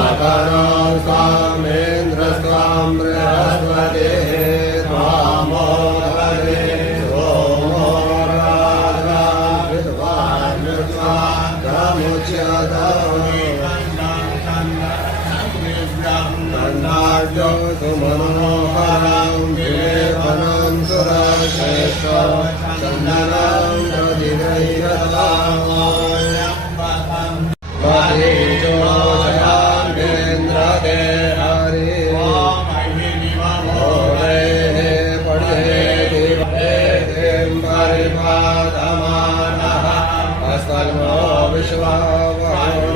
अपरो स्वामेन्द्र स्वां बृहस्पति स्वामो हरे सोमो राजा कन्नाड्यो सुमनोहरं विलेपनं सुरश्रेष्ठं चन्दनं प्रतिगृह्यताम् मरीचो जयान्द्रेन्द्रदे हरि ओरेः पठेति वेदिं परिपादमानः अस्मन्नो विश्वावहो